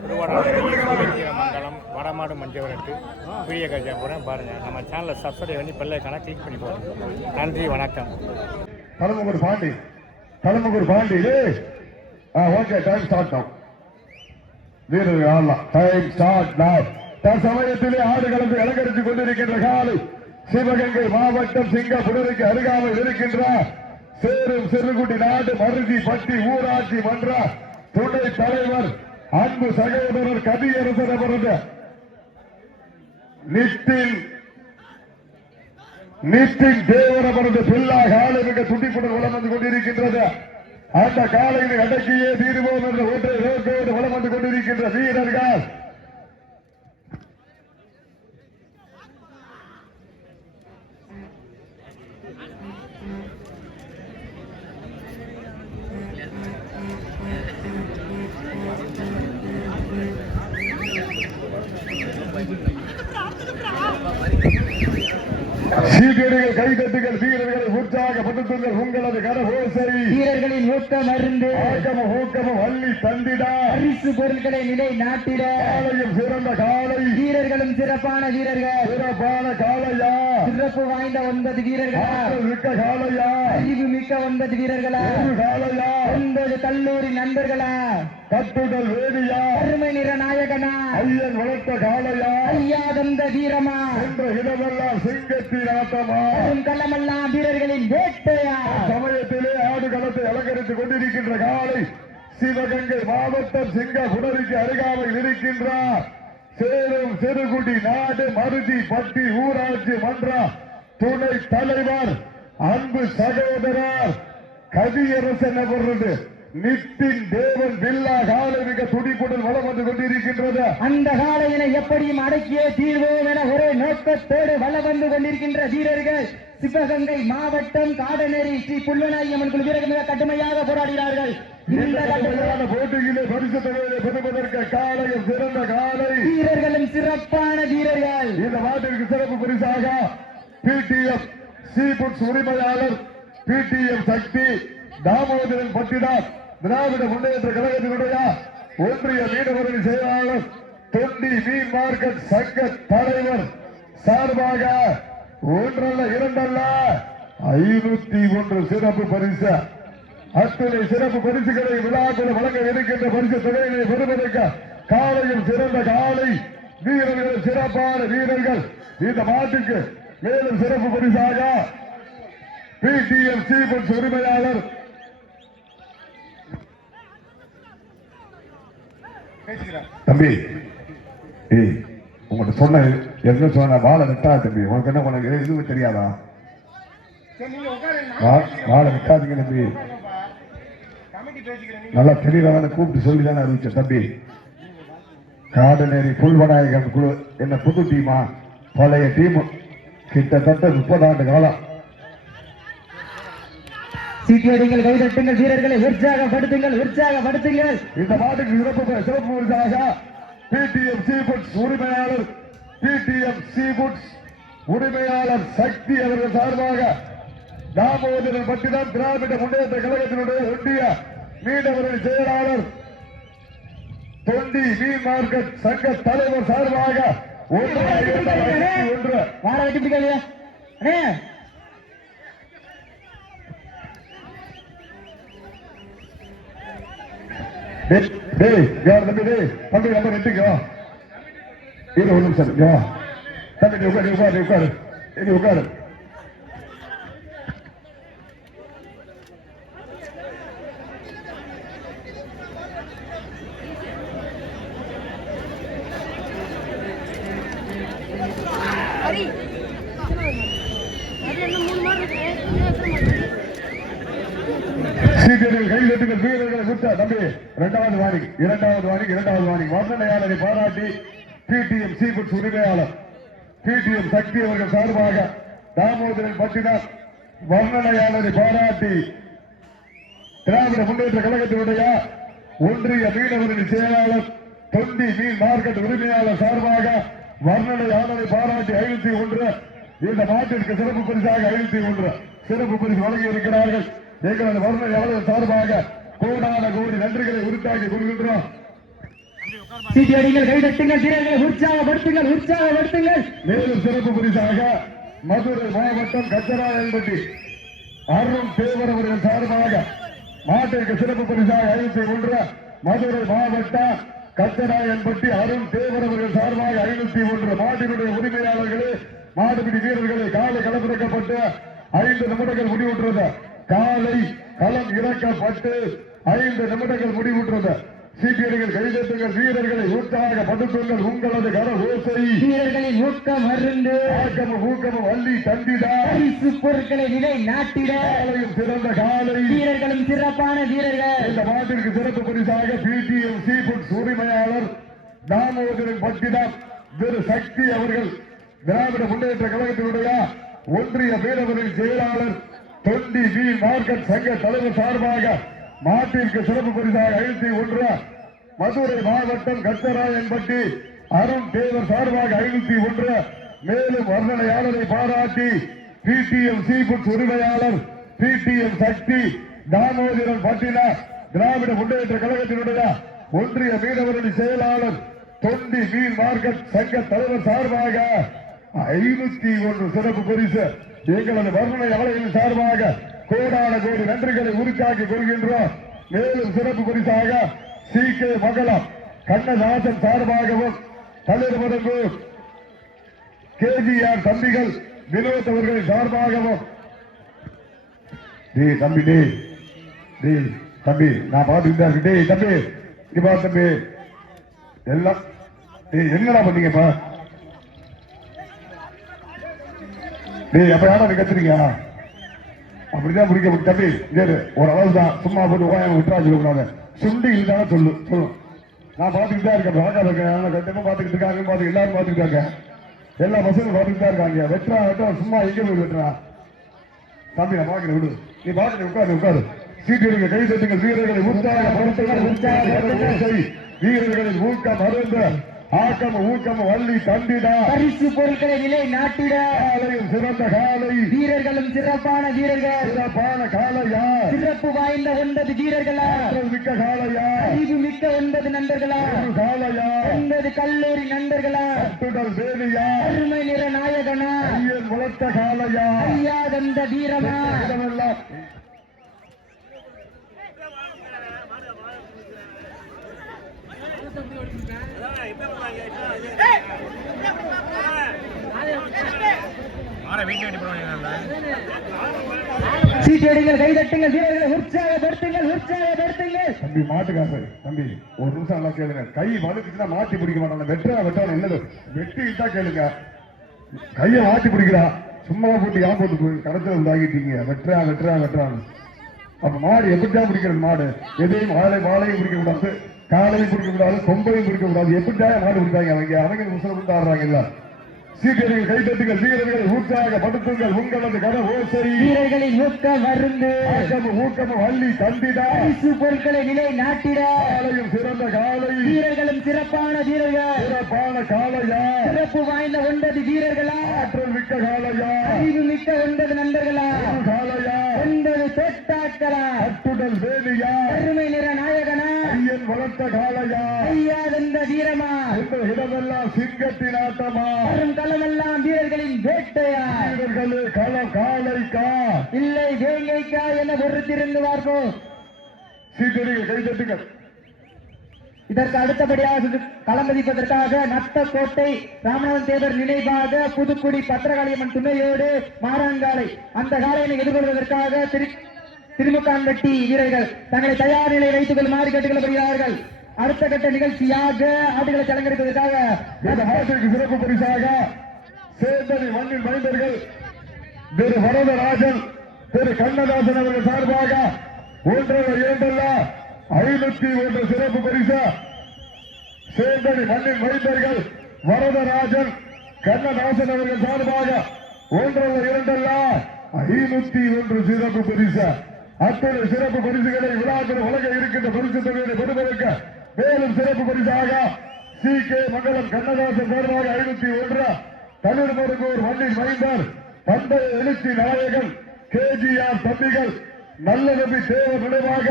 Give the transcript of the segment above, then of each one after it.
திருவாரூர் மங்கலம் வடமாடு மஞ்சவரட்டு வீடியோ கஜா போகிறேன் பாருங்கள் நம்ம சேனலில் சப்ஸ்கிரைப் பண்ணி பெல்லைக்கான கிளிக் பண்ணி போகிறோம் நன்றி வணக்கம். தலைமுகர் பாண்டி. தலைமுகர் பாண்டி ஆ ஓகே டைம் ஸ்டார்ட் ஆகும் வீரர்கள் ஆடலாம் டைம் ஸ்டார்ட் நவ் தற்சமயத்திலே ஆடு கலந்து அலங்கரித்துக் கொண்டிருக்கின்ற காலை சிவகங்கை மாவட்டம் சிங்கப்பூருக்கு அருகாமல் இருக்கின்ற சேரும் சிறுகுடி நாடு மருதி பட்டி ஊராட்சி மன்ற துணை தலைவர் அன்பு சகோதரர் கவியரசர் அவரது நித்தின் தேவர் அவரது பில்லா காலை மிக துடிப்புடன் வளம் வந்து கொண்டிருக்கின்றது. அந்த காலையில் அடக்கியே தீர்வோம் என்ற ஒன்றை நோக்கோடு வளம் வந்து கொண்டிருக்கின்ற வீரர்கள். சீக்கிரங்கள் கைதட்டுகள் வீரர்களை உற்சாகப்படுத்துங்கள். உங்களது கரகோசை வீரர்களின் ஊக்க மருந்து ஆக்கமும் ஊக்கமும் அள்ளி தந்திடா. பரிசு பொருட்களை நிலை நாட்டிட. காலையும் சிறந்த காலை. வீரர்களும் சிறப்பான வீரர்கள். சிறப்பான காலையா? சிறப்பு வாய்ந்த ஒன்பது வீரர்களா? மிக்க காலையா? அறிவு மிக்க ஒன்பது வீரர்களா? காலையா? ஒன்பது கல்லூரி நண்பர்களா? கட்டுடல் வேதியா கருமை நிற நாயகனா? ஐயன் வளர்த்த காலையா? ஐயாதந்த வீரமா? என்ற இடமெல்லாம் சிங்கத்தின் களமெல்லாம் வீரர்களின் வேட்டையா? ஆடு களத்தை அலங்கரித்துக் கொண்டிருக்கின்ற காலை சிவகங்கை மாவட்டம் சிங்க புனருக்கு அருகாமையில் இருக்கின்றார். சேரும் சிறுகுடி நாடு மருதி பட்டி ஊராட்சி மன்ற துணை தலைவர் அன்பு சகோதரர் கவியரசன் அவரது நித்தின் தேவன் வில்லா காலை மிக துடிப்புடன் வளம் வந்து கொண்டிருக்கின்றது. அந்த காலையினை எப்படியும் அடக்கியே தீர்வோம் என ஒரே நோக்கத்தோடு வலம் வந்து கொண்டிருக்கின்ற வீரர்கள் சிவகங்கை மாவட்டம் காடநேரி ஸ்ரீ புல்லநாயம்மன் குழு வீரர்கள் மிக கடுமையாக போராடினார்கள் போட்டியிலே பரிசு பெறுவதற்கு காலையும் சிறந்த காலை. வீரர்களும் சிறப்பான வீரர்கள். இந்த நாட்டிற்கு சிறப்பு பரிசாக பிடிஎஃப் சீபுட்ஸ் உரிமையாளர் பிடிஎம் சக்தி தாமோதரன் பட்டினார் திராவிட முன்னேற்ற கழகத்தினுடைய ஒன்றிய மீனவர்கள் செயலாளர் தொண்டி மீன் மார்க்கெட் சங்க தலைவர் சார்பாக ஒன்றல்ல இரண்டல்ல ஐநூத்தி ஒன்று சிறப்பு பரிசு. அத்துணை சிறப்பு பரிசுகளை விழாக்கள் வழங்க இருக்கின்ற பரிசு தொகையினை பெறுவதற்கு காலையும் சிறந்த காலை வீரர்கள் சிறப்பான வீரர்கள். இந்த மாட்டுக்கு மேலும் சிறப்பு பரிசாக பிடிஎம் சீபன்ஸ் உரிமையாளர் தம்பி ஏய் உங்கள்கிட்ட சொன்ன என்ன சொன்ன வாழை வெட்டா தம்பி. உனக்கு என்ன உனக்கு எதுவும் தெரியாதா? வா- வாழை வெட்டாதீங்க தம்பி. நல்லா தெளிவான கூப்பிட்டு சொல்லி தானே அறிவிச்ச தம்பி. காடநேரி புல்வநாயகன் குழு என்ன புது டீமா? பழைய டீம். கிட்டத்தட்ட முப்பது ஆண்டு காலம். சீட்டியடிங்கள் கைதட்டுங்கள் வீரர்களை உற்சாகப்படுத்துங்கள் உற்சாகப்படுத்துங்கள். இந்த மாட்டுக்கு சிறப்பு சிறப்பு பரிசாக பிடிஎம் சீபுட்ஸ் உரிமையாளர் பிடிஎம் சீபுட்ஸ் உரிமையாளர் சக்தி அவர்கள் சார்பாக தாமோதரன் பட்டினம் திராவிட முன்னேற்ற கழகத்தினுடைய ஒன்றிய மீனவர்கள் செயலாளர் தொண்டி மீன் மார்க்கெட் சங்க தலைவர் சார்பாக ஒன்று ஒன்று வாழ வெட்டி பிடிக்காதீங்க அண்ணே டேய், யார் தம்பி டேய், தம்பி நம்பர் எட்டுங்க இரு ஒரு நிமிஷம் வா. தம்பி உட்காரு உட்காரு உட்காரு. நீ உட்காரு ஹரி ஹரி என்ன மூணு மாடு இருக்கு இன்னும் எத்தனை மாடு இருக்கு? சீக்கிரம் கைதட்டுங்கள் வீரர்களை விட்ட தம்பி இரண்டாவது வாணி இரண்டாவது வாணி இரண்டாவது வாணி வர்ணனையாளரை பாராட்டி உரிமையாளர் பிடிஎம் சக்தி அவர்கள் சார்பாக தாமோதரன் பட்டினார் வர்ணனையாளரை பாராட்டி திராவிட முன்னேற்ற கழகத்தினுடைய ஒன்றிய மீனவரின் செயலாளர் தொண்டி மீன் மார்க்கெட் உரிமையாளர் சார்பாக வர்ணனையாளரை பாராட்டி ஐநூத்தி ஒன்று இந்த நாட்டிற்கு சிறப்பு பரிசாக ஐநூத்தி ஒன்று சிறப்பு பரிசு வழங்கி இருக்கிறார்கள் எங்களது வர்ணனையாளர் சார்பாக கோடான கோடி நன்றிகளை உருட்டாக்கி கொள்கின்றோம். சீட்டி கைதட்டுங்கள் வீரர்களை உற்சாகப்படுத்துங்கள் உற்சாகப்படுத்துங்கள். மேலும் சிறப்பு பரிசாக மதுரை மாவட்டம் கச்சராயன்பட்டி அருண் தேவர் அவர்கள் சார்பாக மாட்டிற்கு சிறப்பு பரிசாக ஐநூத்தி ஒன்று மதுரை மாவட்டம் கச்சராயன்பட்டி அருண் தேவர் அவர்கள் சார்பாக ஐநூத்தி ஒன்று மாட்டினுடைய உரிமையாளர்களே மாடுபிடி வீரர்களை காலை களமிறக்கப்பட்டு ஐந்து நிமிடங்கள் முடிவுற்றது. காலை களம் இறக்கப்பட்டு ஐந்து நிமிடங்கள் முடிவுற்றது. சீட்டியடிகள் கைதட்டுங்கள் வீரர்களை உற்சாக படுத்துங்கள். உங்களது கர ஓசை வீரர்களின் ஊக்கம் அருந்து. ஆக்கமும் ஊக்கமும் வள்ளி தந்திடா. பரிசு பொருட்களை நிலை நாட்டிட. காலையும் சிறந்த காலை. வீரர்களும் சிறப்பான வீரர்கள். இந்த மாட்டிற்கு சிறப்பு பரிசாக பிடிஎம் சீபுட் உரிமையாளர் தாமோதரன் பட்டினம் திரு சக்தி அவர்கள் திராவிட முன்னேற்ற கழகத்தினுடைய ஒன்றிய மீனவரின் செயலாளர் தொண்டி வி மார்க்கெட் சங்க தலைவர் சார்பாக மாட்டிற்கு சிறப்பு பரிசாக ஐநூத்தி ஒன்று. மதுரை மாவட்டம் கச்சராயன்பட்டி அருண் தேவர் சார்பாக ஐநூத்தி ஒன்று. மேலும் வர்ணனையாளரை பாராட்டி பிடிஎம் சீபுட் உரிமையாளர் பிடிஎம் சக்தி தாமோதரன் பட்டின திராவிட முன்னேற்ற கழகத்தினுடைய ஒன்றிய மீனவரணி செயலாளர் தொண்டி மீன் மார்க்கெட் சங்க தலைவர் சார்பாக ஐநூத்தி ஒன்று சிறப்பு பரிசு. எங்களது வர்ணனையாளர்களின் சார்பாக கோடான கோடி நன்றிகளை உருக்காக்கி கொள்கின்றோம். மேலும் சிறப்பு குறிப்பாக சி. கே. மகளம் கண்ணதாசன் சார்பாகவும் தலைவரங்கு கேஜிஆர் தம்பிகள் வினோத் அவர்களின் சார்பாகவும். டேய் தம்பி டேய். டே தம்பி நான் பார்த்துக்கிட்டு டே டேய் தம்பி இங்க பா தம்பி. எல்லாம் டேய் என்னடா பண்ணீங்கப்பா டேய் அப்ப யாரா கத்துறீங்க? அப்படிதான் பிடிக்க தம்பி இங்க ஒரு அளவு தான். சும்மா போட்டு உட்காந்து விட்டுறா சொல்லக்கூடாது சுண்டி இல்லைன்னா சொல்லு சொல்லு. நான் பார்த்துக்கிட்டு தான் இருக்கேன். பார்க்க இருக்கேன். கட்டமாக பார்த்துக்கிட்டு இருக்காங்க பார்த்து எல்லாரும் பார்த்துக்கிட்டு இருக்காங்க எல்லா பசங்களும் பார்த்துக்கிட்டு தான் இருக்காங்க. வெட்டுறா வெட்டுறா. சும்மா எங்கே போய் வெட்டுறா. தம்பி நான் பாக்கிறேன் விடு. நீ பாக்கிறேன் உட்காரு உட்காரு. சீட்டு எடுங்க கை தட்டுங்க. வீரர்களை உற்சாக படுத்துங்கள் உற்சாக வீரர்களின் ஊக்கம் அருந்த ஆக்கம் ஊக்கம் வள்ளி தண்டிடா. பரிசு பொருட்களை நிலை நாட்டிட. காலையும் சிறந்த காலை. வீரர்களும் சிறப்பான வீரர்கள். சிறப்பான காலையா? சிறப்பு வாய்ந்த ஒன்பது வீரர்களா? மிக்க காலையா? அறிவு மிக்க ஒன்பது நண்பர்களா? காலையா? ஒன்பது கல்லூரி நண்பர்களா? கட்டுடல் வேலியா? அருமை நிற நாயகனா? ஐயன் வளர்த்த காலையா? ஐயா தந்த வீரமா சீட்டடிங்கள் கைதட்டுங்கள் வீரர்களை உற்சாகப்படுத்துங்கள் உற்சாகப்படுத்துங்கள் தம்பி மாட்டுக்காசு தம்பி ஒரு நிமிஷம் நல்லா கேளுங்க. கை வலுக்குச்சுன்னா மாத்தி பிடிக்க மாட்டாங்க வெட்டா வெட்டான என்னது? வெட்டிக்கிட்டா கேளுங்க. கையை மாத்தி பிடிக்கிறா. சும்மா போட்டு ஏன் போட்டு போய் கடத்துல உண்டாக்கிட்டீங்க வெட்டுறா வெட்டுறா வெட்டுறான்னு. அப்ப மாடு எப்படிதான் பிடிக்கிறது மாடு? எதையும் வாழை வாழையும் பிடிக்க கூடாது. காலையும் பிடிக்க கூடாது கொம்பையும் பிடிக்க கூடாது எப்படிதான் மாடு பிடிக்காங்க அவங்க? அவங்க முசல கொண்டு ஆடுறாங்க இல்ல? சீக்கிரம் கைத்தட்டுங்கள் வீரர்கள் உற்சாக படுத்துங்கள். உங்களது கன ஓசை வீரர்களின் ஊக்கம் மருந்து. ஊக்கமும் அள்ளி தந்திடா. பொருட்களை நிலை நாட்டிட. காலையும் சிறந்த காலை. வீரர்களும் சிறப்பான வீரர்கள். சிறப்பான காலையா? சிறப்பு வாய்ந்த ஒன்பது வீரர்களா? ஆற்றல் மிக்க காலையா? அறிவு மிக்க ஒன்பது நண்பர்களா? காலையா? ஒன்பது தோட்டாக்களா அட்டுடல் வேலியா? அருமை நிற ஐயன் வளர்த்த காலையா ஐயா தந்த வீரமா? இந்த இடமெல்லாம் சிங்கத்தின் ஆட்டமா? வரும் களமெல்லாம் வீரர்களின் வேட்டையா? வீரர்களே களம் காலைக்கா இல்லை வேங்கைக்கா என பொறுத்திருந்து பார்ப்போம் சீட்டடிகள் கைதட்டுங்கள் இதற்கு அடுத்தபடியாக களமதிப்பதற்காக நத்தக்கோட்டை ராமநாதன் தேவர் நினைவாக புதுக்குடி பத்திரகாளியம்மன் துணையோடு மாறாங்காலை அந்த காலையினை எதிர்கொள்வதற்காக திரு திருமுக்கான்பட்டி வீரர்கள் தங்களை தயார் நிலையில் வைத்துக் கொள்ளுமாறு கேட்டுக்கொள்ளப்படுகிறார்கள் அடுத்த கட்ட நிகழ்ச்சியாக ஆடுகளை கலங்கரிப்பதற்காக சிறப்பு பரிசாக சேந்தரி மண்ணின் மனிதர்கள் திரு வரதராஜன் திரு கண்ணதாசன் அவர்கள் சார்பாக ஒன்றரை இரண்டல்ல ஐநூத்தி ஒன்று சிறப்பு பரிசு. சேந்தரி மண்ணின் மனிதர்கள் வரதராஜன் கண்ணதாசன் அவர்கள் சார்பாக ஒன்றரை இரண்டல்ல ஐநூத்தி ஒன்று சிறப்பு பரிசு. அத்தனை சிறப்பு பரிசுகளை விழாக்கள் உலக இருக்கின்ற பரிசு தொகையை பெறுவதற்கு மேலும் சிறப்பு பரிசாக சி கே மங்கலம் கண்ணதாசன் சார்பாக ஐநூத்தி ஒன்று தமிழ் மருங்கூர் மண்ணின் மைந்தர் பண்டைய எழுச்சி நாயகன் கேஜிஆர் தம்பிகள் நல்ல நம்பி தேவ நினைவாக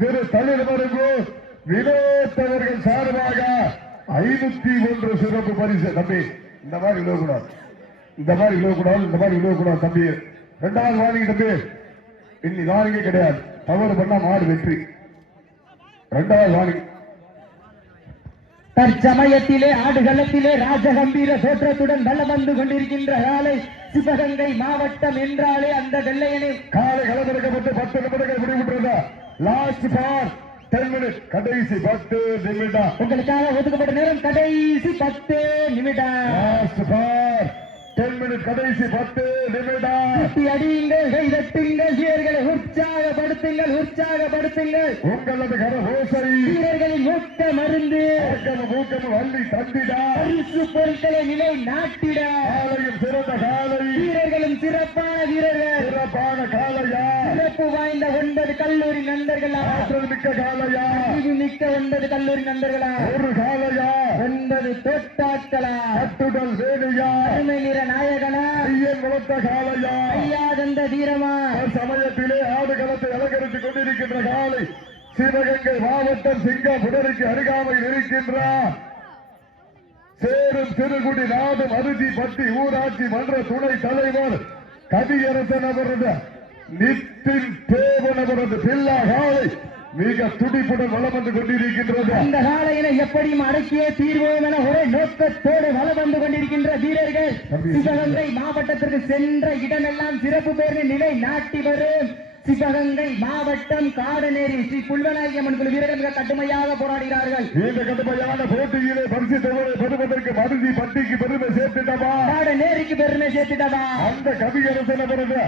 திரு தமிழ் மருங்கூர் வினோத் அவர்கள் சார்பாக ஐநூத்தி ஒன்று சிறப்பு பரிசு. தம்பி இந்த மாதிரி விழுவக்கூடாது இந்த மாதிரி விழுவக்கூடாது இந்த மாதிரி விழுவக்கூடாது தம்பி. இரண்டாவது வாங்கி தம்பி. இன்னி வாணிங்க கிடையாது. தவறு பண்ணா மாடு வெற்றி. இரண்டாவது வாணிங்க தற்சமயத்திலே ஆடுகளத்திலே ராஜகம்பீர தோற்றத்துடன் வலம் வந்து கொண்டிருக்கின்ற காலை சிவகங்கை மாவட்டம் என்றாலே அந்த வெள்ளையனை. காலை களமிறக்கப்பட்டு பத்து நிமிடங்கள் முடிவுற்றது. லாஸ்ட் பார் டென் மினிட் கடைசி பத்து நிமிடம். உங்களுக்காக ஒதுக்கப்பட்ட நேரம் கடைசி பத்து நிமிடம். லாஸ்ட் பார் கடைசி பத்து நிமிடம். அடியுங்கள் கை தட்டுங்கள் வீரர்களை உற்சாகப்படுத்துங்கள் உற்சாகப்படுத்துங்கள். உங்களது கரகோசை வீரர்களின் ஊக்க மருந்து. ஊக்கமும் வள்ளி தந்திடா. பரிசு பொருட்களை நிலை நாட்டிட. காலையும் சிறந்த காலை. வீரர்களும் சிறப்பான வீரர்கள். சிறப்பான காலையா. சிறப்பு வாய்ந்த ஒன்பது கல்லூரி நண்பர்களா. ஆற்றல் மிக்க காலையா. மிக்க ஒன்பது கல்லூரி நண்பர்களா. ஒரு காலையா. ஒன்பது தோட்டாக்களா. கட்டுடல் வேலையா. அருமை நிற நாயகனா வளர்த்த காலையா ஐயாதந்த வீரமா? சமயத்திலே ஆடுகளத்தை அலங்கரித்துக் கொண்டிருக்கின்ற காலை சிவகங்கை மாவட்டம் சிங்கப்புடருக்கு அருகாமையில் இருக்கின்றார். சேரும் சிறுகுடி நாடு மருதி பட்டி ஊராட்சி மன்ற துணை தலைவர் கவியரசன் அவரது நித்தின் தேவன் அவரது பில்லா காலை மிக துடிப்புடன் வளம் வந்து கொண்டிருக்கின்றது. அந்த காலையினை எப்படியும் அடக்கியே தீர்வோம் என ஒரே நோக்கத்தோடு வலம் வந்து கொண்டிருக்கின்ற வீரர்கள். சிவகங்கை மாவட்டத்திற்கு சென்ற இடமெல்லாம் சிறப்பு பேரின் நிலை நாட்டி வரும். சிவகங்கை மாவட்டம் காடநேரி ஸ்ரீ புல்வநாயகம்மன் குழு வீரர்கள் மிக கடுமையாக போராடுகிறார்கள். இந்த கடுமையான போட்டியிலே பரிசு தொகையை பெறுவதற்கு மருதி பட்டிக்கு பெருமை சேர்த்திட்டவா காடநேரிக்கு பெருமை சேர்த்திடவா? அந்த கவியரசன் அவரது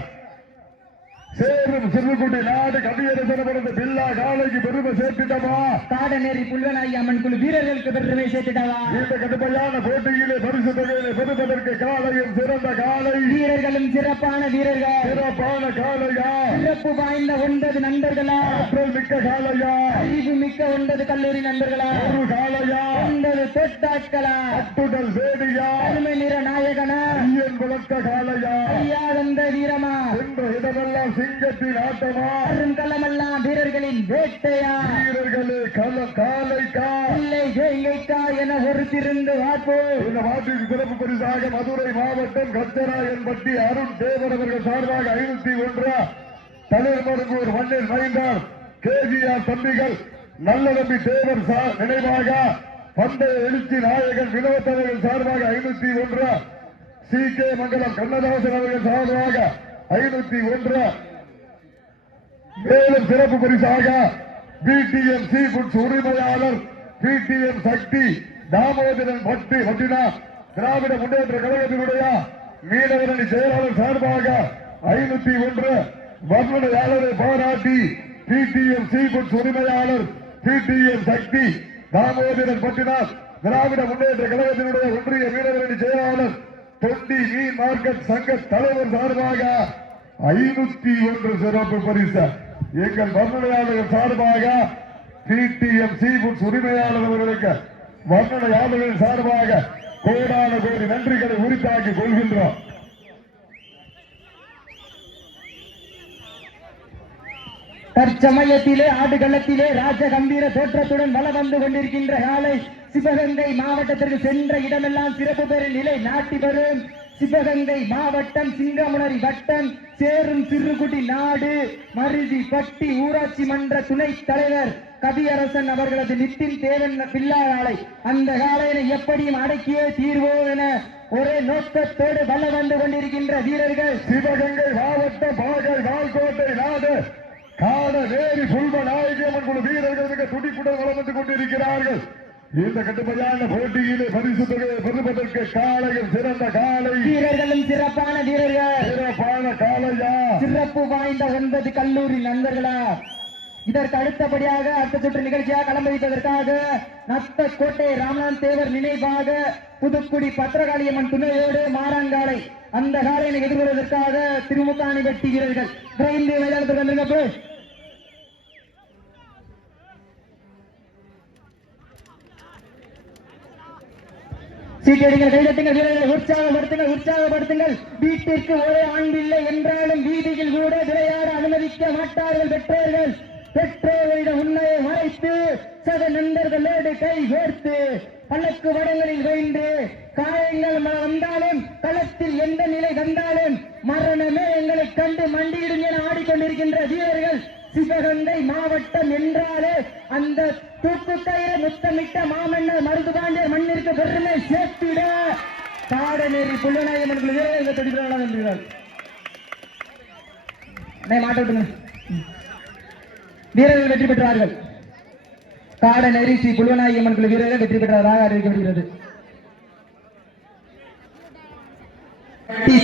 சேரும் சிறுகுடி நாடு கவியரசன் அவரது பில்லா காலைக்கு பெருமை சேர்த்திட்டவா? காடநேரி புல்வநாயகி அம்மன் குழு வீரர்களுக்கு பெருமை சேர்த்திடவா இந்த கடுமையான போட்டியிலே பரிசு தொகையை பெறுவதற்கு காலையும் சிறந்த காலை வீரர்களும் சிறப்பான வீரர்கள். சிறப்பான காலையா சிறப்பு வாய்ந்த ஒன்பது நண்பர்களா? ஆற்றல் மிக்க காலையா அறிவு மிக்க ஒன்பது கல்லூரி நண்பர்களா? ஒரு காலையா ஒன்பது தொட்டாக்களா அட்டுடல் வேடியா அருமை நிற நாயகனா? ஐயன் வளர்த்த காலையா ஐயாதந்த வீரமா? சென்ற இடமெல்லாம் சிங்கத்தின் ஆட்டமா அருங்கலமெல்லாம் வீரர்களின் வேட்டையா? வீரர்களே கல காலைக்கா? இல்லை ஜெயிலைக்கா என ஒருத்திருந்து வார்ப்போம் இந்த மாட்டிற்கு சிறப்பு பரிசாக மதுரை மாவட்டம் கச்சராயன்பட்டி அருண் தேவன் அவர்கள் சார்பாக ஐநூத்தி ஒன்று. தலைமருங்கூர் மண்ணில் மைந்தார் கேஜிஆர் தம்பிகள் நல்ல தம்பி தேவர் சார் நினைவாக பந்தய எழுச்சி நாயகன் வினோத் அவர்கள் சார்பாக ஐநூத்தி ஒன்று. சி கே மங்கலம் கண்ணதாசன் அவர்கள் சார்பாக ஐநூத்தி ஒன்று. மேலும் சிறப்பு பரிசாக பிடிஎம் சி ஃபுட்ஸ் உரிமையாளர் பிடிஎம் சக்தி தாமோதரன் பட்டி பட்டினா திராவிட முன்னேற்ற கழகத்தினுடைய மீனவரணி செயலாளர் சார்பாக ஐநூத்தி ஒன்று வர்ணனையாளரை பாராட்டி பிடிஎம் சி ஃபுட்ஸ் உரிமையாளர் பிடிஎம் சக்தி தாமோதரன் பட்டினார் திராவிட முன்னேற்ற கழகத்தினுடைய ஒன்றிய மீனவரணி செயலாளர் தொண்டி மீன் மார்க்கெட் சங்க தலைவர் சார்பாக ஐநூத்தி ஒன்று சிறப்பு பரிசு. எங்கள் வர்ணனையாளர்கள் சார்பாக பிடிஎம் சீபுட்ஸ் உரிமையாளர் வர்ணனையாளர்கள் சார்பாக கோடான கோடி நன்றிகளை உரித்தாக்கி கொள்கின்றோம். தற்சமயத்திலே ஆடுகளத்திலே ராஜகம்பீர தோற்றத்துடன் வள வந்து கொண்டிருக்கின்ற காலை சிவகங்கை மாவட்டத்திற்கு சென்ற இடமெல்லாம் சிறப்பு பெறும் நிலை நாட்டி வரும் சிவகங்கை மாவட்டம் சிங்கமுனரி வட்டம் சேரும் சிறுகுடி நாடு மருதி பட்டி ஊராட்சி மன்ற துணைத் தலைவர் கவியரசன் அவர்களது நித்தின் தேவன் பில்லாராலை அந்த காலையினை எப்படியும் அடக்கியே தீர்வோம் என ஒரே நோக்கத்தோடு வல்ல வந்து கொண்டிருக்கின்ற வீரர்கள். சிவகங்கை மாவட்ட பாகல் வால்கோட்டை நாடு காட வேறு புல்வ நாயகமன் குழு வீரர்கள் மிக துடிப்புடன் வளம் வந்து கொண்டிருக்கிறார்கள். இந்த கடுமையான போட்டியிலே பரிசு தொகையை பெறுவதற்கு காலையில் சிறந்த காலை. வீரர்களும் சிறப்பான வீரர்கள். சிறப்பான காலையா? சிறப்பு வாய்ந்த ஒன்பது கல்லூரி நண்பர்களா? இதற்கு அடுத்தபடியாக அடுத்த சுற்று நிகழ்ச்சியாக களம் வைப்பதற்காக நத்த கோட்டை ராமநாத் தேவர் நினைவாக புதுக்குடி பத்திரகாளியம்மன் துணையோடு மாறாங்காலை அந்த காலையை எதிர்கொள்வதற்காக திருமுகாணி வெட்டி வீரர்கள். விரைந்து மைதானத்துக்கு போய் சீட்டடிங்கள் கைதட்டுங்கள் வீரர்களை உற்சாகப்படுத்துங்கள் உற்சாகப்படுத்துங்கள். வீட்டிற்கு ஒரே ஆண்டில்லை என்றாலும் வீதியில் கூட விளையாட அனுமதிக்க மாட்டார்கள் பெற்றோர்கள். பெற்றோர்களிடம் உண்மையை மறைத்து சக நண்பர்களோடு கை கோர்த்து பல்லக்கு வடங்களில் வைந்து காயங்கள் ம- வந்தாலும் களத்தில் எந்த நிலை வந்தாலும் மரணமே எங்களை கண்டு மண்டியிடும் என ஆடிக்கொண்டிருக்கின்ற வீரர்கள். சிவகங்கை மாவட்டம் என்றாலே அந்த தூக்கு முத்தமிட்ட மாமன்னர் மருதுபாண்டியர் மண்ணிற்கு பெருமை சேர்த்திட. காடநேரி புள்ளநாயகன் வீரர்கள் துடிக்கிறார்கள் என்றார் மாட்ட வீரர்கள் வெற்றி பெற்றார்கள். காடநேரி ஸ்ரீ புல்வநாயகம்மன் குழு வீரர்கள் வெற்றி பெற்றதாக அறிவிக்கப்படுகிறது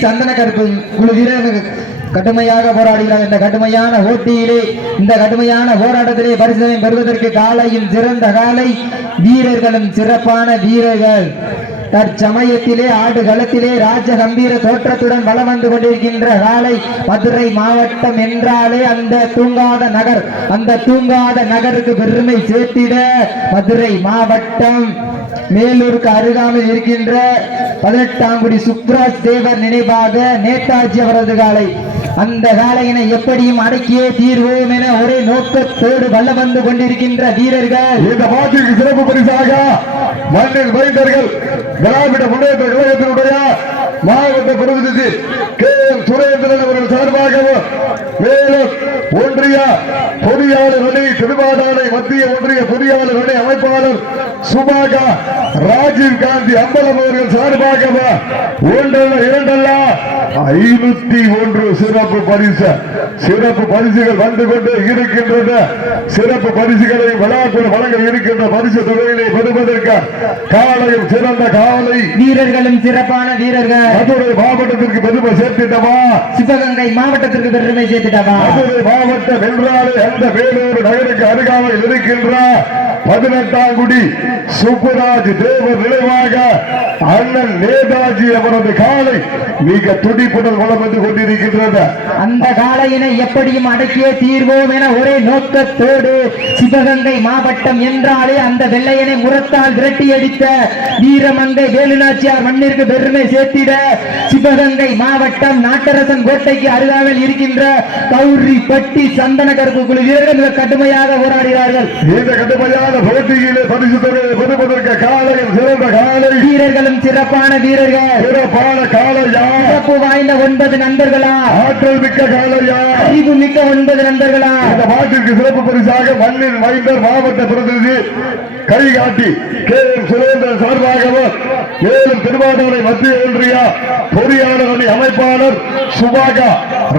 சந்தன கருப்பு குழு வீரர்கள் கடுமையாக போராடுகிறார் இந்த கடுமையான போட்டியிலே இந்த கடுமையான போராட்டத்திலே பரிசோதனை பெறுவதற்கு காலையும் சிறந்த காலை வீரர்களும் சிறப்பான வீரர்கள். தற்சமயத்திலே ஆடு களத்திலே ராஜ கம்பீர தோற்றத்துடன் வலம் வந்து கொண்டிருக்கின்ற காலை மதுரை மாவட்டம் என்றாலே அந்த தூங்காத நகர் அந்த தூங்காத நகருக்கு பெருமை சேர்த்திட மதுரை மாவட்டம். மேலூருக்கு அருகாமையில் இருக்கின்ற பதினெட்டாம் குடி சுப்ராஜ் தேவர் நினைவாக நேதாஜி அவரது காலை அந்த வேலையினை எப்படியும் அடக்கியே தீர்வோம் என ஒரே நோக்கத்தோடு வல்ல வந்து கொண்டிருக்கின்ற வீரர்கள். இந்த மாற்றிற்கு சிறப்பு பரிசாக மண்ணில் வைத்தர்கள் திராவிட முன்னேற்ற கழகத்தினுடைய மாவட்ட பிரதிநிதி கே சுரேந்திரன் அவர்கள் சார்பாகவும் மேலும் ஒன்றிய பொறியாளர் அணி திருவாடானை மத்திய ஒன்றிய பொறியாளர் அணி அமைப்பாளர் சுபாகா ராஜீவ் காந்தி அம்பலம் அவர்கள் சார்பாக ஒன்றல்ல இரண்டல்ல ஐநூத்தி ஒன்று சிறப்பு பரிசு சிறப்பு பரிசுகள் வந்து கொண்டு இருக்கின்றன சிறப்பு பரிசுகளை விழாக்குள் வழங்க இருக்கின்ற பரிசு தொகையினை பெறுவதற்கு காலையும் சிறந்த காலை வீரர்களும் சிறப்பான வீரர்கள். மதுரை மாவட்டத்திற்கு பெருமை சேர்த்திட்டவா? சிவகங்கை மாவட்டத்திற்கு பெருமை சேர்த்துட்டவா? மதுரை மாவட்டம் என்றாலே அந்த வேலூர் நகருக்கு அருகாமையில் இருக்கின்ற. பதினெட்டாம் குடி சுப்புராஜ் தேவர் நினைவாக அண்ணன் நேதாஜி அவரது காலை மிக துடிப்புடன் வளம் வந்து கொண்டிருக்கின்றது. அந்த காளையினை எப்படியும் அடக்கியே தீர்வோம் என ஒரே நோக்கத்தோடு சிவகங்கை மாவட்டம் என்றாலே அந்த வெள்ளையனை முரத்தால் விரட்டி அடித்த வீரமங்கை வேலுநாச்சியார் மண்ணிற்கு பெருமை சேர்த்திட சிவகங்கை மாவட்டம் நாட்டரசன் கோட்டைக்கு அருகாமையில் இருக்கின்ற கௌரி பட்டி சந்தன கருப்பு குழு வீரர்கள் கடுமையாக போராடுகிறார்கள். இந்த கடுமையான போட்டியிலே பரிசு தொகையை பெறுவதற்கு காலையில் சிறந்த காலை. வீரர்களும் சிறப்பான வீரர்கள். சிறப்பான காலையா? சிறப்பு வாய்ந்த ஒன்பது நண்பர்களா? ஆற்றல் மிக்க காலையா? அறிவு மிக்க ஒன்பது நண்பர்களா? இந்த மாட்டிற்கு சிறப்பு பரிசாக மண்ணின் மைந்தர் மாவட்ட பிரதிநிதி கை காட்டி கே எம் சுரேந்திரன் சார்பாகவும் மேலும் திருவாரூரை மத்திய ஒன்றிய பொறியாளர் அணி அமைப்பாளர் சுபாகா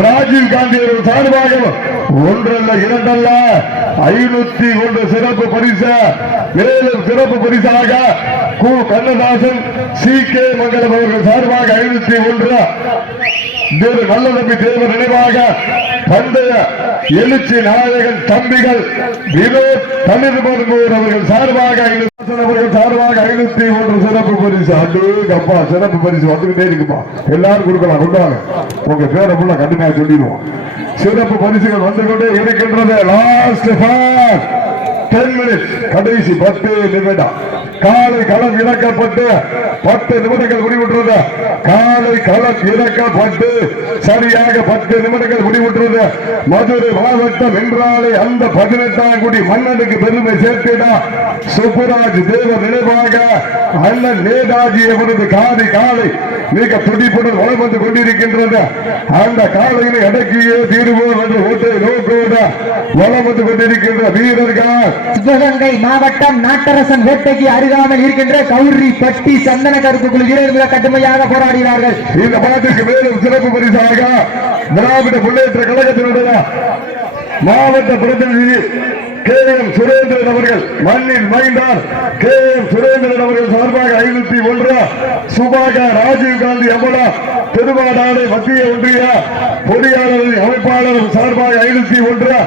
ராஜீவ் காந்தி சார்பாகவும் ஒன்றல்ல இரண்டல்ல. ஐநூத்தி ஒன்று சிறப்பு பரிசு. மேலும் சிறப்பு பரிசாக கு. கண்ணதாசன் சி. கே. மங்கலம் அவர்கள் சார்பாக ஐநூத்தி ஒன்று. நல்ல நம்பி தேவர் நினைவாக பண்டைய எழுச்சி நாயகன் தம்பிகள் வினோத் தனிர்மருமூர் அவர்கள் சார்பாக சார்பாக ஐநூத்தி ஒன்று சிறப்பு பரிசு. அண்டு அப்பா சிறப்பு பரிசு வந்துகிட்டே இருக்குப்பா. எல்லாரும் கொடுக்கலாம் கொண்டாங்க உங்க பேரை ஃபுல்லா கடுமையா சொல்லிடுவோம். சிறப்பு பரிசுகள் வந்து கொண்டே இருக்கின்றது லாஸ்ட் டென் மினிட்ஸ் கடைசி பத்து நிமிடம். காலை களம் இறக்கப்பட்டு பத்து நிமிடங்கள் முடிவுற்றது. காலை களம் இறக்கப்பட்டு சரியாக பத்து நிமிடங்கள் முடிவுற்றது. மதுரை மாவட்டம் என்றாலே அந்த பதினெட்டாம் குடி மன்னனுக்கு பெருமை சேர்த்திடா. சுப்புராஜ் தேவ நினைவாக அண்ணன் நேதாஜி அவரது காலை காலை மிக துடிப்புடன் வளம் வந்து கொண்டிருக்கின்றது. அந்த காலையில் அடக்கியே தீர்வோம் என்று ஓட்டை நோக்கோடு வளம் வந்து கொண்டிருக்கின்ற வீரர்கள். சிவகங்கை மாவட்டம் நாட்டரசன் வேட்டைக்கு அருகாமல் இருக்கின்ற கௌரி பட்டி சந்தன கருப்பு குழு வீரர்கள் கடுமையாக போராடினார்கள். இந்த பாட்டுக்கு மேலும் சிறப்பு பரிசாக திராவிட முன்னேற்ற கழகத்தினுடைய மாவட்ட பிரதிநிதி கே எம் சுரேந்திரன் அவர்கள் மண்ணின் மைந்தார் கே எம் சுரேந்திரன் அவர்கள் சார்பாக ஐநூத்தி ஒன்று சுபாக ராஜீவ் காந்தி அமலா திருவாடானை மத்திய ஒன்றிய பொறியாளர் அமைப்பாளர் சார்பாக ஐநூத்தி ஒன்று.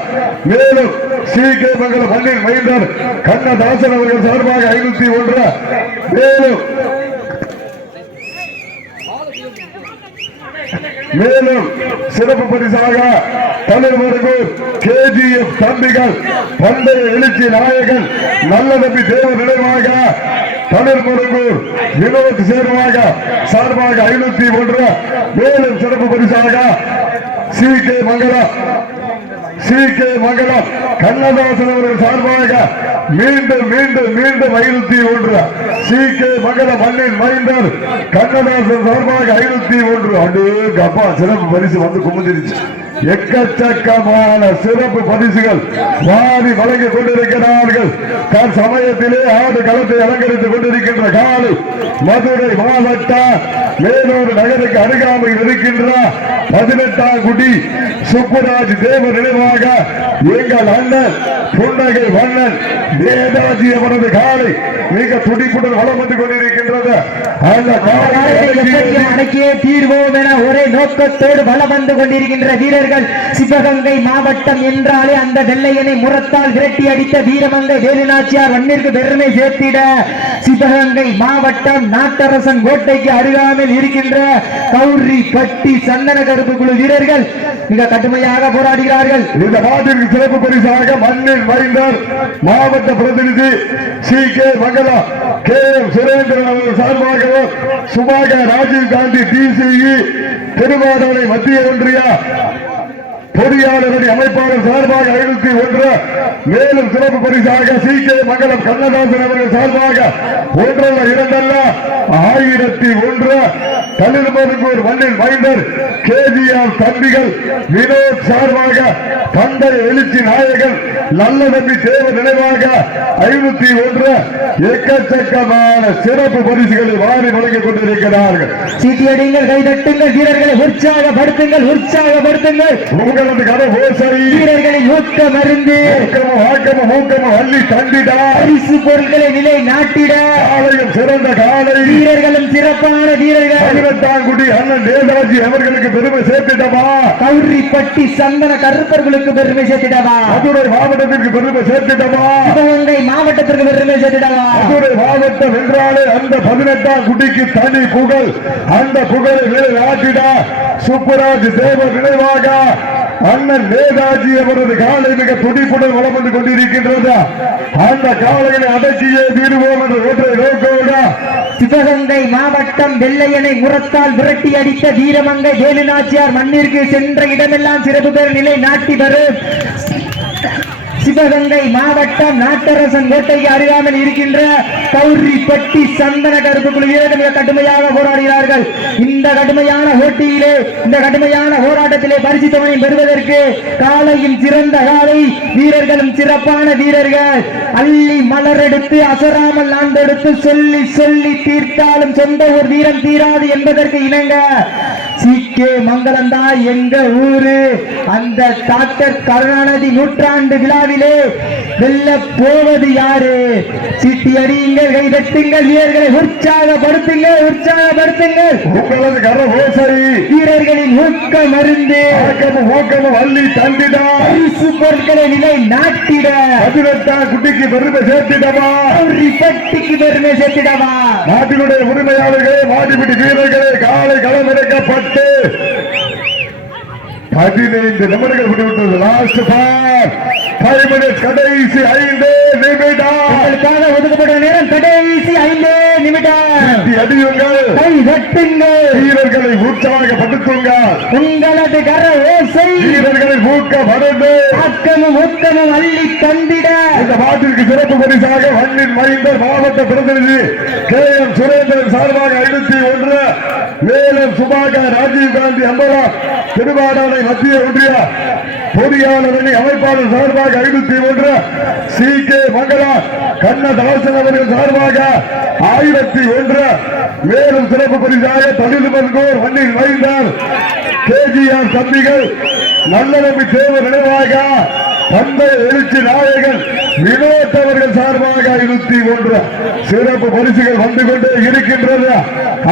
மேலும் சி. கே. மங்கலம் மண்ணின் மைந்தார் கண்ணதாசன் அவர்கள் சார்பாக ஐநூத்தி ஒன்று. மேலும் மேலும் சிறப்பு பரிசாக தலைவர்கள் கேஜிஎஃப் தம்பிகள் பண்டைய எழுச்சி நாயகன் நல்ல தம்பி தேவ நினைவாக தமிழ்முருகூர் வினோத் சேர்வாக சார்பாக ஐநூத்தி ஒன்று. மேலும் சிறப்பு பரிசாக C K Mangalam C K Mangalam Kannadasan அவர்கள் சார்பாக மீண்டும் மீண்டும் மீண்டும் ஐநூத்தி ஒன்று. சி கே மங்கலம் மண்ணின் மைந்தர் கண்ணதாசன் சார்பாக ஐநூத்தி ஒன்று. அடு கப்பா சிறப்பு பரிசு வந்து குமிஞ்சிருச்சு எக்கச்சக்கமான சிறப்பு பரிசுகள் வாரி வழங்கிக் கொண்டிருக்கிறார்கள். தன் சமயத்திலே ஆடு களத்தை அலங்கரித்துக் கொண்டிருக்கின்ற காலை மதுரை மாவட்ட வேலூர் நகருக்கு அருகாமையில் இருக்கின்ற பதினெட்டாம் குடி சுப்புராஜ் தேவ நினைவாக எங்கள் அண்ணன் புன்னகை வண்ணன் நேதாஜி அவரது காலை மிக துடிப்புடன் வளம் வந்து கொண்டிருக்கின்றது. அந்த அடக்கியே தீர்வோம் என ஒரே நோக்கத்தோடு வலம் வந்து கொண்டிருக்கின்ற வீரர்கள் சிவகங்கை மாவட்டம் என்றாலே அந்த வெள்ளையனை முரத்தால் விரட்டி அடித்த வீரமங்கை வேலுநாச்சியார் மண்ணிற்கு பெருமை சேர்த்திட. சிவகங்கை மாவட்டம் நாட்டரசன் கோட்டைக்கு வீரர்கள் இருக்கின்ற கௌரி கட்டி சந்தன கருப்பு குழு வீரர்கள் மிக கடுமையாக போராடுகிறார்கள். இந்த நாட்டிற்கு சிறப்பு பரிசாக மண்ணில் மறைந்தார் மாவட்ட பிரதிநிதி C K Mangala K M Surendran அவர்கள் சார்பாகவும் சுபாக ராஜீவ் காந்தி டிசிஇ திருவாரூரை மத்திய ஒன்றிய பொறியாளரணி அமைப்பாளர் சார்பாக ஐநூத்தி ஒன்று மேலும் சிறப்பு பரிசாக சி. கே. மங்கலம் கண்ணதாசன் அவர்கள் சார்பாக ஒன்றல்ல இரண்டல்ல ஆயிரத்தி ஒன்று கலில்மருங்கூர் மண்ணின் மைந்தர் கேஜிஆர் தம்பிகள் வினோத் சார்பாக தந்தை எழுச்சி நாயகன் நல்ல தம்பி தேவ நினைவாக ஐநூத்தி ஒன்று எக்கச்சக்கமான சிறப்பு பரிசுகளை வாரி வழங்கிக் கொண்டிருக்கிறார்கள். சீட்டியடிங்கள் கைதட்டுங்கள் வீரர்களை உற்சாகப்படுத்துங்கள் உற்சாகப்படுத்துங்கள். உங்களது கதை ஓசரி வீரர்களின் ஊக்க மருந்து. ஊக்கமும் ஆக்கமும் ஊக்கமும் அள்ளி தண்டிடா பரிசு பொருட்களை நிலை நாட்டிட. காலையும் சிறந்த காலை. வீரர்களும் சிறப்பான வீரர்கள். பதினெட்டாங்குடி அண்ணன் நேதாஜி அவர்களுக்கு பெருமை சேர்த்திட்டமா கௌரிப்பட்டி சந்தன கருப்பர்களுக்கு பெருமை சேர்த்திடவா? மதுரை மாவட்டத்திற்கு பெருமை சேர்த்திட்டமா சிவகங்கை மாவட்டத்திற்கு பெருமை சேர்த்திடவா? மதுரை மாவட்டம் என்றாலே அந்த பதினெட்டாம் குடிக்கு தனி புகழ். அந்த புகழை மேலே ஆட்டிடா சுப்பராஜ் தேவ நினைவாக அண்ணன் நேதாஜி அவரது காலை மிக துடிப்புடன் வளம் வந்து கொண்டிருக்கின்றது. அந்த காலையை அடக்கியே தீருவோம் என்ற ஒன்றை நோக்கோட சிவகங்கை மாவட்டம் வெள்ளையனை முரத்தால் விரட்டி அடித்த வீரமங்கை வேலுநாச்சியார் மண்ணிற்கு சென்ற இடமெல்லாம் சிறப்பு பெற நிலை நாட்டி வரும் சிவகங்கை மாவட்டம் நாட்டரசன் கோட்டைக்கு அருகாமல் இருக்கின்ற கௌரிப்பட்டி சந்தன கருப்பு குழு வீரர்கள் மிக கடுமையாக போராடுகிறார்கள். இந்த கடுமையான போட்டியிலே இந்த கடுமையான போராட்டத்திலே பரிசு தொகையை பெறுவதற்கு காலையும் சிறந்த காலை வீரர்களும் சிறப்பான வீரர்கள். அள்ளி மலரெடுத்து அசராமல் நாண்டெடுத்து சொல்லி சொல்லி தீர்த்தாலும் சொந்த ஒரு வீரம் தீராது என்பதற்கு இணங்க சீக்கே மங்களம் தான் எங்க ஊரு? அந்த டாக்டர் கருணாநிதி நூற்றாண்டு விழாவிலே வெல்ல போவது யாரு? சீட்டி அடியுங்கள் கை தட்டுங்கள் வீரர்களை உற்சாகப்படுத்துங்கள் உற்சாகப்படுத்துங்கள். உங்களது கர ஓசரி வீரர்களின் ஊக்க மருந்து ஊக்கமும் அள்ளி பரிசு பொருட்களை நிலை நாட்டிட. பதினெட்டாம் குட்டிக்கு பெருமை சேர்த்திட்டமா கௌரி பட்டிக்கு பெருமை சேர்த்திடவா? நாட்டினுடைய உரிமையாளர்களே மாடிபிடி வீரர்களே காலை களமிறக்கப்பட்டு கேட்டு பதினைந்து நிமிடங்கள் விட்டுவிட்டது லாஸ்ட் பார் ஃபைவ் மினிட்ஸ் கடைசி ஐந்து நிமிடம். ஒதுக்கப்பட்ட நேரம் கடைசி ஐந்து நிமிடம். அடியுங்கள். கை வீரர்களை உற்சாகப்படுத்துங்கள் உங்களது கர ஓசை. வீரர்களை ஊக்க ஊக்கமும் அள்ளி தந்திட. இந்த மாட்டிற்கு சிறப்பு பரிசாக மண்ணின் மைந்தர் மாவட்ட பிரதிநிதி கே எம் சுரேந்திரன் சார்பாக ஐநூத்தி ஒன்று. மேலும் சுபாக ராஜீவ் காந்தி அம்பலா திருவாடானை மத்திய ஒன்றிய பொறியாளர் அணி அமைப்பாளர் சார்பாக ஐநூத்தி ஒன்று சி கே மங்களா கண்ணதாசன் அவர்கள் சார்பாக ஆயிரத்தி ஒன்று. மேலும் சிறப்பு பரிசாக தொழில்மன்கோர் மண்ணில் மைந்தர் கேஜிஆர் தம்பிகள். நல்ல நம்பி நினைவாக தந்தை எழுச்சி நாயகன் வினோத் அவர்கள் சார்பாக ஐநூத்தி ஒன்று. சிறப்பு பரிசுகள் வந்து கொண்டே இருக்கின்றது.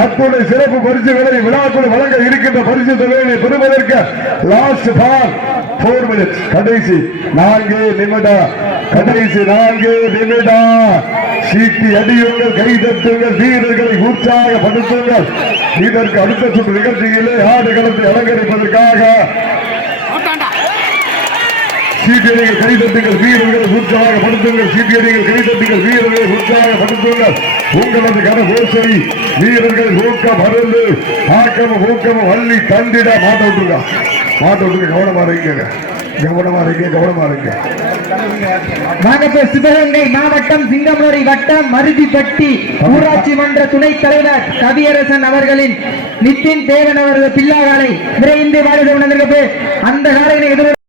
அத்துடைய சிறப்பு பரிசுகளை விழாக்குள் வழங்க இருக்கின்ற பரிசு தொகையை பெறுவதற்கு லாஸ்ட் பால் போர் மினிட்ஸ் கடைசி நான்கு நிமிடம். கடைசி நான்கு நிமிடம். சீட்டி அடியுங்கள் கை தட்டுங்கள் வீரர்களை உற்சாகப்படுத்துங்கள். இதற்கு அடுத்த சுற்று நிகழ்ச்சியிலே ஆடுகளத்தை அலங்கரிப்பதற்காக சீட்டியடிகள் கைதட்டுங்கள் வீரர்களை உற்சாகப்படுத்துங்கள். சீட்டியடிகள் கைதட்டுங்கள் வீரர்களை உற்சாகப்படுத்துங்கள். உங்களது கனகோசரி ஓசை வீரர்கள் ஊக்கம் அருந்து ஆக்கமும் ஊக்கமும் அள்ளி தந்திட மாட்ட விட்டுருங்க. மாட்ட விட்டுருங்க கவனமா இருக்கீங்க கவனமா இருங்க கவனமா இருங்க. நாகப்பூர் சிவகங்கை மாவட்டம் சிங்கமுனரி வட்டம் மருதிப்பட்டி ஊராட்சி மன்ற துணைத் தலைவர் கவியரசன் அவர்களின் நித்தின் தேவன் அவரது பில்லாகாலை விரைந்து வாழ்ந்து அந்த காலையினை எதிர்த்து